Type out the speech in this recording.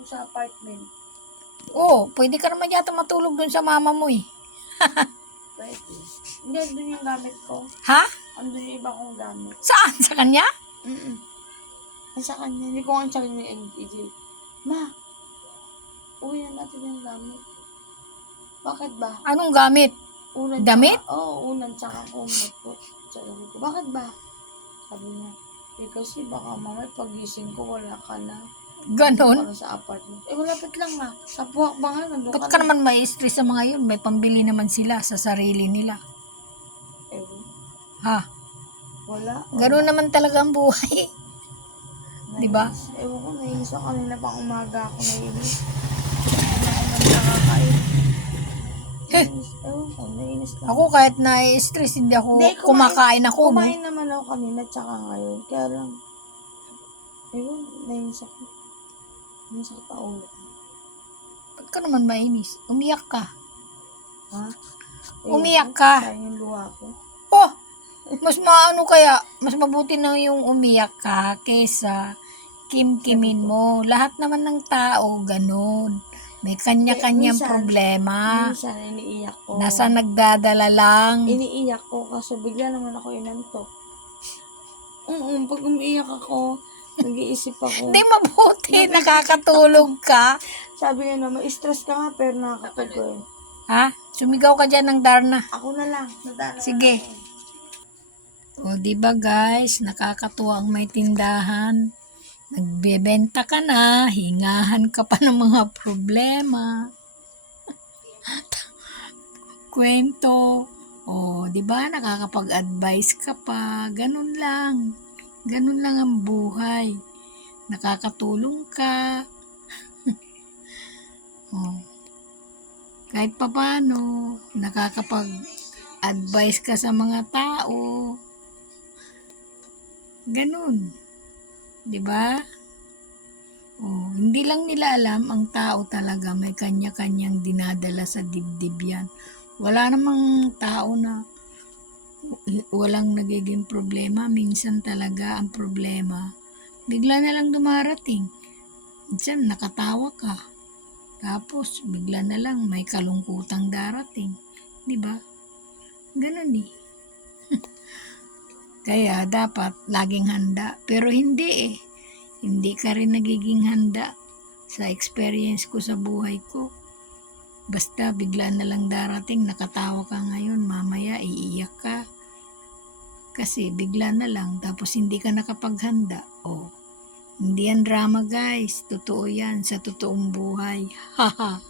doon sa apartment. Oo, pwede ka naman yata matulog dun sa mama mo eh. Pwede. Hindi, doon yung gamit ko. Ha? Andun yung iba kong gamit. Saan? Sa kanya? Ang sa kanya, hindi ko ang sabi ni EJ. Ma, uwi na natin yung gamit. Bakit ba? Anong gamit? Unan Damit? Oo, unan tsaka kumot po. Sabi ko, bakit ba? Sabi niya, kasi baka mamay pagising ko wala ka na. Ganon? Para sa apartment. Malapit lang na. Sa puwak ba nga, nandun Ba't ka ka na. naman may stress sa mga yun? May pambili naman sila sa sarili nila. Ewan. Ha? Wala. Ganon naman talaga ang buhay. Diba? Ewan ko, nainis ako kanina pang umaga ako nainis. Hindi ako naman nakakain. Ewan ko, nainis lang. Ako kahit na-stress, hindi ako Hindi, kumakain ako. Kumain naman ako kanina tsaka ngayon. Kaya lang, ewan, nainis ako. Nainis ako paulo. Ba't ka naman mainis? Umiyak ka. Ha? Umiyak ka. Sayang yung luha ko. Oh! Mas maano kaya, mas mabuti na yung umiyak ka kesa kim-kimin mo. Lahat naman ng tao, ganun. May kanya-kanyang Minsan, problema. Minsan, iniiyak ko. Nasa nagdadala lang. Iniiyak ko kasi bigla naman ako inantok. Pag umiiyak ako, nag-iisip ako. Hindi mabuti, nakakatulog ka. Sabi nga naman, stress ka nga pero nakakatulog. Ha? Sumigaw ka dyan ng Darna. Ako na lang. Nadala Sige. O, diba guys, nakakatuwa ang may tindahan. Nagbebenta ka na, hingahan ka pa ng mga problema. Kwento. O, diba, nakakapag-advise ka pa. Ganun lang. Ganun lang ang buhay. Nakakatulong ka. O, kahit papano, nakakapag-advise ka sa mga tao. Ganun. 'Di ba? Oh, hindi lang nila alam ang tao talaga may kanya-kanyang dinadala sa dibdib yan. Wala namang tao na walang nagiging problema. Minsan talaga ang problema, bigla na lang dumarating. Minsan nakatawa ka. Tapos bigla na lang may kalungkutang darating. 'Di ba? Ganun eh. Kaya dapat laging handa. Pero hindi eh. Hindi ka rin nagiging handa sa experience ko sa buhay ko. Basta bigla na lang darating, nakatawa ka ngayon, mamaya iiyak ka. Kasi bigla na lang, tapos hindi ka nakapaghanda. Oh, hindi yan drama guys. Totoo yan sa totoong buhay. Haha.